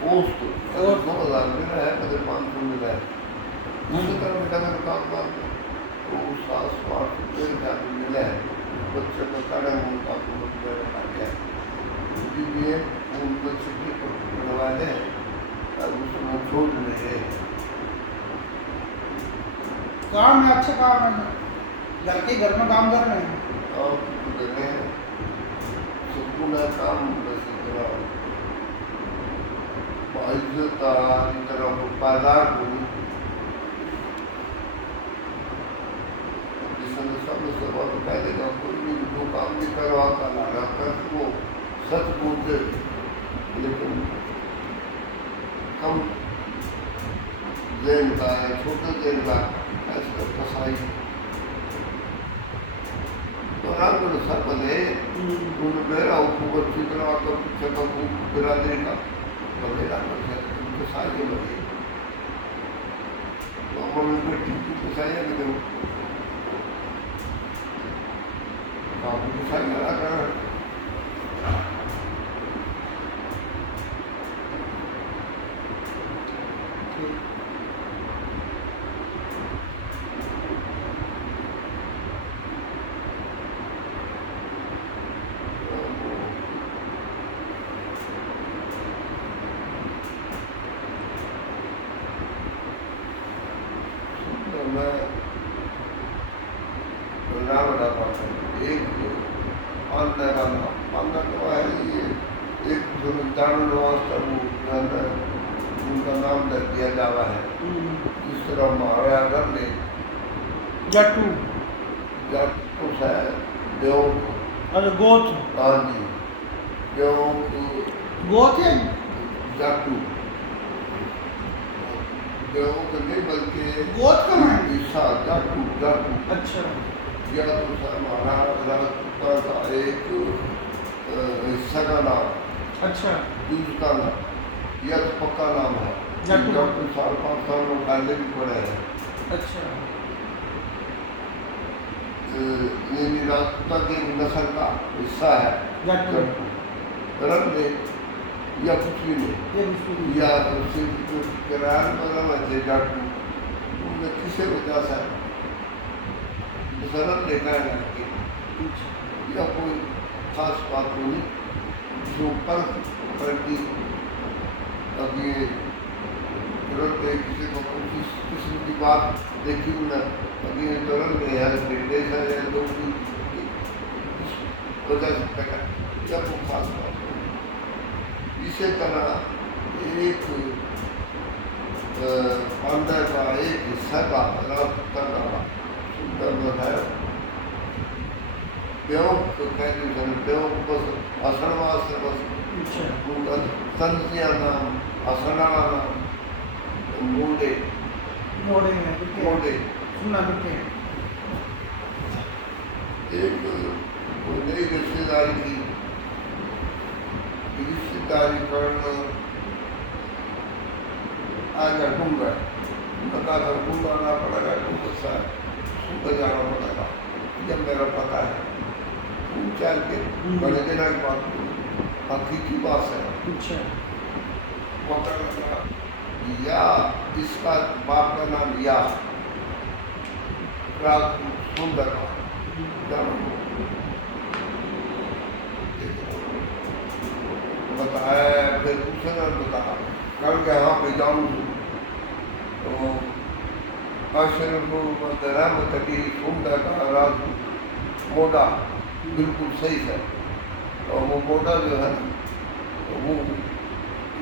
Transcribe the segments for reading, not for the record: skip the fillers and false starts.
Post 2000 ملا ہے، کبھی 500 ملا ہے. دوسری طرف بیٹا میرے کام کرتے تو 700-800 روپئے کا ملا ہے. بچے کو ساڑھے 900 روپئے کا گیا. اسی لیے ان بچے کی پڑھوا دیں اور اس میں چھوڑ لے. کام میں اچھا کام ہے، لڑکے گھر میں کام کر رہے ہیں اور دینے سکون ہے کام بس اتنا عزت کی طرح پائیدار ہوئی. جس نے سب سے بہت پہلے کا کوئی بھی جو کام بھی کرواتا لانا کر وہ سچ بولتے لیکن کم دین کا ہے، چھوٹے دین کا ایسا کسائی تو رات میں سر بنے انہوں میرا حکومت چکنا تو پیچھے کا برادری کا بغیرہ کرتے کسائی کے بغیر تو ہم نے ٹھیک کسائی ہے کہ کافی کسائی کرا کر ان کا نام لگ دیا جاوا ہے. اس طرح مہاراجا گھر نے جٹو جٹو ہے دیو گوت ہاں جی دیو گوت ہے جٹو دیو کے نہیں بلکہ گوت کا ہے عیسا جٹو جٹو. اچھا یا تو مہاراجا کا ایک حصہ کا نام اچھا دوسرا نام یہ تو پکا نام ہے. جٹو 4-5 سال میں پہلے بھی پڑے ہیں. اچھا یعنی راجپوتہ کی نسل کا حصہ ہے جٹو رنگ میں یا کچھ بھی نہیں یا صرف کرایہ بدلنا چاہیے جٹو ان میں کسی وجہ سے مسرت دیکھا ہے یا کوئی خاص بات نہیں جو پر کی ابھی ترنت کسی کو کسی قسم کی بات دیکھی نہ ابھی ترنت میں ہے دیش ہے یا لوگ اس وجہ سے پہلا یا کوئی خاص بات نہیں. اسی طرح ایک پاندر کا ایک حصہ کا راجپوتہ کا سندر بتایا دیو کو کہتے ہیں دیو بس آسنواس سے بس ان کا تنزیہ نام آسنوالا نام موڑے موڑے موڑے سننا بکے ایک کوئی نئی رشتے داری تھی. رشتے داری کرنا آج ڈونگا بتا کر ڈونگا آنا پڑے گا ڈونگا سا ڈونگا جانا پڑے گا جب میرا پتہ ہے چل کے بڑے دن کی بات حقیقی بات ہے. پتہ لگا یا اس کا باپ کا نام یا سندر بتایا پھر دوسرے نے بتایا کل کے یہاں پہ جاؤں تو رحمت کی سندر کا راج موڈا بالکل صحیح ہے. اور وہ موڈا جو ہے وہ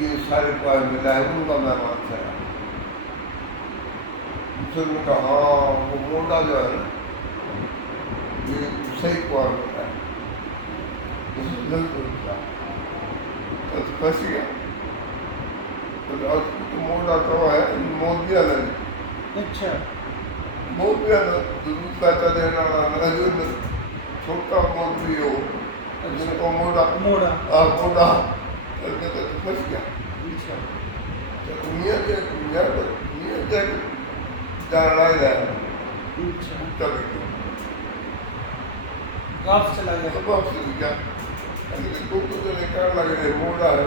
یہ سارے پائے ملا ہے ان کا مہمان تھا. دوسرے نے کہا ہاں وہ موڈا جو ہے نا یہ صحیح پائے ملا ہے. پھنس گیا موڈا تو ہے مودیا لگی. اچھا مودیا ضرور پیسہ دینا والا چھوٹا مودی ہو جن کو موڈا موڑا موڈا پھنس گیا. دنیا کے جانا ہے چلے گیا واپس چلا گیا واپس چل گیا. دو تو لے کر لگے موڈا ہے